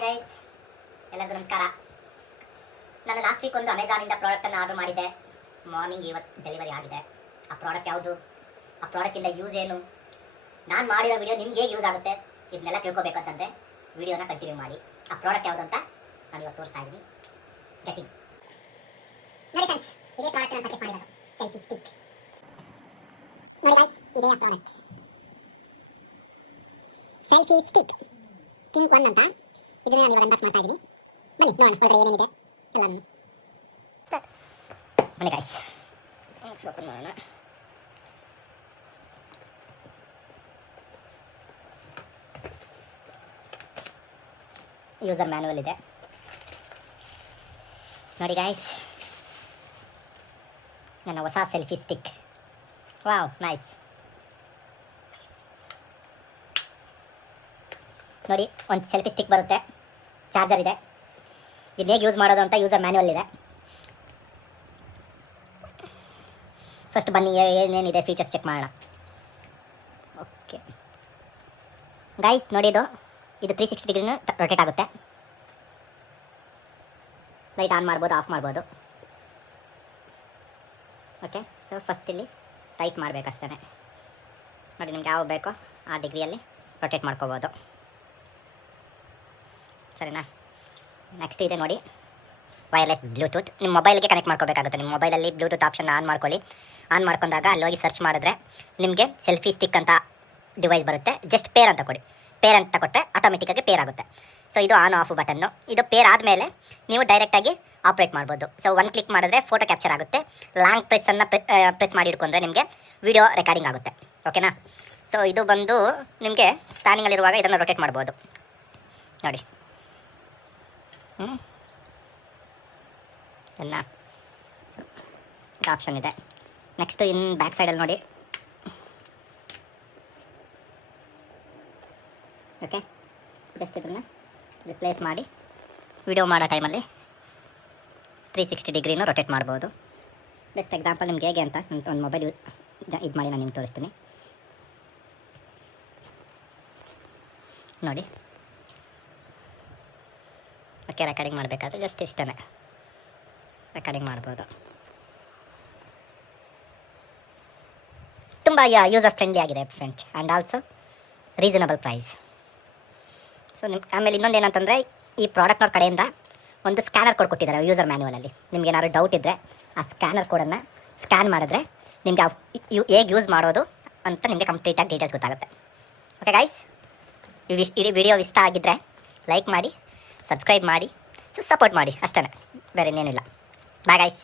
Hi guys, ಎಲ್ಲರಿಗೂ ನಮಸ್ಕಾರ. ನಾನು ಲಾಸ್ಟ್ ವೀಕ್ ಒಂದು ಅಮೆಝಾನಿಂದ ಪ್ರಾಡಕ್ಟನ್ನು ಆರ್ಡರ್ ಮಾಡಿದ್ದೆ. ಮಾರ್ನಿಂಗ್ ಇವತ್ತು ಡೆಲಿವರಿ ಆಗಿದೆ. ಆ ಪ್ರಾಡಕ್ಟ್ ಯಾವುದು, ಆ ಪ್ರಾಡಕ್ಟಿಂದ ಯೂಸ್ ಏನು, ನಾನು ಮಾಡಿರೋ ವಿಡಿಯೋ ನಿಮಗೆ ಯೂಸ್ ಆಗುತ್ತೆ, ಇದನ್ನೆಲ್ಲ ತಿಳ್ಕೊಬೇಕಂತಂದರೆ ವಿಡಿಯೋನ ಕಂಟಿನ್ಯೂ ಮಾಡಿ. ಆ ಪ್ರಾಡಕ್ಟ್ ಯಾವುದು ಅಂತ ನಾನು ಇವತ್ತು ತೋರಿಸ್ತಾ ಇದ್ದೀನಿ. ಗೆಟಿಂಗ್ ನೋಡಿ ಫ್ರೆಂಡ್ಸ್, ಇದೇ ಪ್ರಾಡಕ್ಟ್ ನಾನು ಪರ್ಚೇಸ್ ಮಾಡಿರೋದು, ಸೆಲ್ಫಿ ಸ್ಟಿಕ್. ನೋಡಿ ಗೈಸ್, ಇದೇ ಆ ಪ್ರಾಡಕ್ಟ್ ಸೆಲ್ಫಿ ಸ್ಟಿಕ್ ಕಿಂಗ್ 1 ಅಂತ. ಇದನ್ನ ನಾನು ಇವಾಗ ಅನ್ಬಾಕ್ಸ್ ಮಾಡ್ತಾ ಇದ್ದೀನಿ. ಬನ್ನಿ ನೋಡೋಣ ಒಳಗಡೆ ಏನೇನಿದೆ ಎಲ್ಲ ಸ್ಟಾರ್ಟ್. ಬನ್ನಿ ಗೈಸ್, ಓಪನ್ ಮಾಡೋಣ. ಯೂಸರ್ ಮ್ಯಾನುವಲ್ ಇದೆ ನೋಡಿ ಗೈಸ್. ನನ್ನ ಹೊಸ ಸೆಲ್ಫಿ ಸ್ಟಿಕ್. Wow, nice. ನೋಡಿ, ಒಂದು ಸೆಲ್ಫಿ ಸ್ಟಿಕ್ ಬರುತ್ತೆ, ಚಾರ್ಜರ್ ಇದೆ. ಇದನ್ನ ಹೇಗೆ ಯೂಸ್ ಮಾಡೋದು ಅಂತ ಯೂಸರ್ ಮ್ಯಾನ್ಯುವಲ್ ಇದೆ. ಫಸ್ಟ್ ಬನ್ನಿ ಏನೇನಿದೆ ಫೀಚರ್ಸ್ ಚೆಕ್ ಮಾಡೋಣ. ಓಕೆ ಗೈಸ್, ನೋಡಿ ಇದು 360 ಡಿಗ್ರಿನೂ ರೊಟೇಟ್ ಆಗುತ್ತೆ. ಲೈಟ್ ಆನ್ ಮಾಡ್ಬೋದು, ಆಫ್ ಮಾಡ್ಬೋದು. ಓಕೆ, ಸೊ ಫಸ್ಟ್ ಇಲ್ಲಿ ಟೈಟ್ ಮಾಡಬೇಕಷ್ಟೇ. ನೋಡಿ, ನಿಮ್ಗೆ ಯಾವ ಬೇಕೋ ಆ ಡಿಗ್ರಿಯಲ್ಲಿ ರೊಟೇಟ್ ಮಾಡ್ಕೋಬೋದು, ಸರಿನಾ? ನೆಕ್ಸ್ಟ್ ಇದೆ ನೋಡಿ, ವೈರ್ಲೆಸ್ ಬ್ಲೂಟೂತ್. ನಿಮ್ಮ ಮೊಬೈಲ್ಗೆ ಕನೆಕ್ಟ್ ಮಾಡ್ಕೋಬೇಕಾಗುತ್ತೆ. ನಿಮ್ಮ ಮೊಬೈಲಲ್ಲಿ ಬ್ಲೂಟೂತ್ ಆಪ್ಷನ್ ಆನ್ ಮಾಡ್ಕೊಳ್ಳಿ. ಆನ್ ಮಾಡ್ಕೊಂಡಾಗ ಅಲ್ಲಿ ಹೋಗಿ ಸರ್ಚ್ ಮಾಡಿದ್ರೆ ನಿಮಗೆ ಸೆಲ್ಫಿ ಸ್ಟಿಕ್ ಅಂತ ಡಿವೈಸ್ ಬರುತ್ತೆ. ಜಸ್ಟ್ ಪೇರ್ ಅಂತ ಕೊಡಿ. ಪೇರ್ ಅಂತ ಕೊಟ್ಟರೆ ಆಟೋಮೆಟಿಕ್ಕಾಗಿ ಪೇರ್ ಆಗುತ್ತೆ. ಸೊ ಇದು ಆನ್ ಆಫ್ ಬಟನ್ನು. ಇದು ಪೇರ್ ಆದಮೇಲೆ ನೀವು ಡೈರೆಕ್ಟಾಗಿ ಆಪ್ರೇಟ್ ಮಾಡ್ಬೋದು. ಸೊ 1 ಕ್ಲಿಕ್ ಮಾಡಿದ್ರೆ ಫೋಟೋ ಕ್ಯಾಪ್ಚರ್ ಆಗುತ್ತೆ. ಲಾಂಗ್ ಪ್ರೆಸ್ಸನ್ನು ಪ್ರೆಸ್ ಮಾಡಿ ಇಟ್ಕೊಂಡ್ರೆ ನಿಮಗೆ ವಿಡಿಯೋ ರೆಕಾರ್ಡಿಂಗ್ ಆಗುತ್ತೆ. ಓಕೆನಾ? ಸೊ ಇದು ಬಂದು ನಿಮಗೆ ಸ್ಟ್ಯಾಂಡಿಂಗಲ್ಲಿರುವಾಗ ಇದನ್ನು ರೊಟೇಟ್ ಮಾಡ್ಬೋದು ನೋಡಿ. ಎಲ್ಲ ಆಪ್ಷನ್ ಇದೆ. ನೆಕ್ಸ್ಟ್ ಬ್ಯಾಕ್ ಸೈಡಲ್ಲಿ ನೋಡಿ. ಓಕೆ, ಜಸ್ಟ್ ಇದನ್ನು ರಿಪ್ಲೇಸ್ ಮಾಡಿ ವಿಡಿಯೋ ಮಾಡೋ ಟೈಮಲ್ಲಿ 360 ಡಿಗ್ರಿನೂ ರೊಟೇಟ್ ಮಾಡ್ಬೋದು. ಬೆಸ್ಟ್ ಎಕ್ಸಾಂಪಲ್ ನಿಮ್ಗೆ ಹೇಗೆ ಅಂತ ಒಂದು ಮೊಬೈಲ್ ಇದು ಮಾಡಿ ನಾನು ನಿಮ್ಗೆ ತೋರಿಸ್ತೀನಿ ನೋಡಿ. ಓಕೆ, ರೆಕಾರ್ಡಿಂಗ್ ಮಾಡಬೇಕಾದ್ರೆ ಜಸ್ಟ್ ಇಷ್ಟೇ ರೆಕಾರ್ಡಿಂಗ್ ಮಾಡ್ಬೋದು. ತುಂಬ ಯೂಸರ್ ಫ್ರೆಂಡ್ಲಿ ಆಗಿದೆ friends, and also reasonable price. So ಆಮೇಲೆ ಇನ್ನೊಂದು ಏನಂತಂದರೆ, ಈ ಪ್ರಾಡಕ್ಟ್ನವ್ರ ಕಡೆಯಿಂದ ಒಂದು ಸ್ಕ್ಯಾನರ್ ಕೋಡ್ ಕೊಟ್ಟಿದ್ದಾರೆ ಯೂಸರ್ ಮ್ಯಾನ್ಯುವಲಲ್ಲಿ. ನಿಮ್ಗೆ ಏನಾದ್ರು ಡೌಟ್ ಇದ್ದರೆ ಆ ಸ್ಕ್ಯಾನರ್ ಕೋಡನ್ನು ಸ್ಕ್ಯಾನ್ ಮಾಡಿದ್ರೆ ನಿಮಗೆ ಹೇಗೆ ಯೂಸ್ ಮಾಡೋದು ಅಂತ ನಿಮಗೆ ಕಂಪ್ಲೀಟಾಗಿ ಡೀಟೇಲ್ಸ್ ಗೊತ್ತಾಗುತ್ತೆ. ಓಕೆ ಗೈಸ್, ಇಡೀ ವಿಡಿಯೋ ಇಷ್ಟ ಆಗಿದ್ದರೆ ಲೈಕ್ ಮಾಡಿ, ಸಬ್ಸ್ಕ್ರೈಬ್ ಮಾಡಿ, ಸೊ ಸಪೋರ್ಟ್ ಮಾಡಿ ಅಷ್ಟೇ, ಬೇರೆ ಇನ್ನೇನಿಲ್ಲ. Bye guys.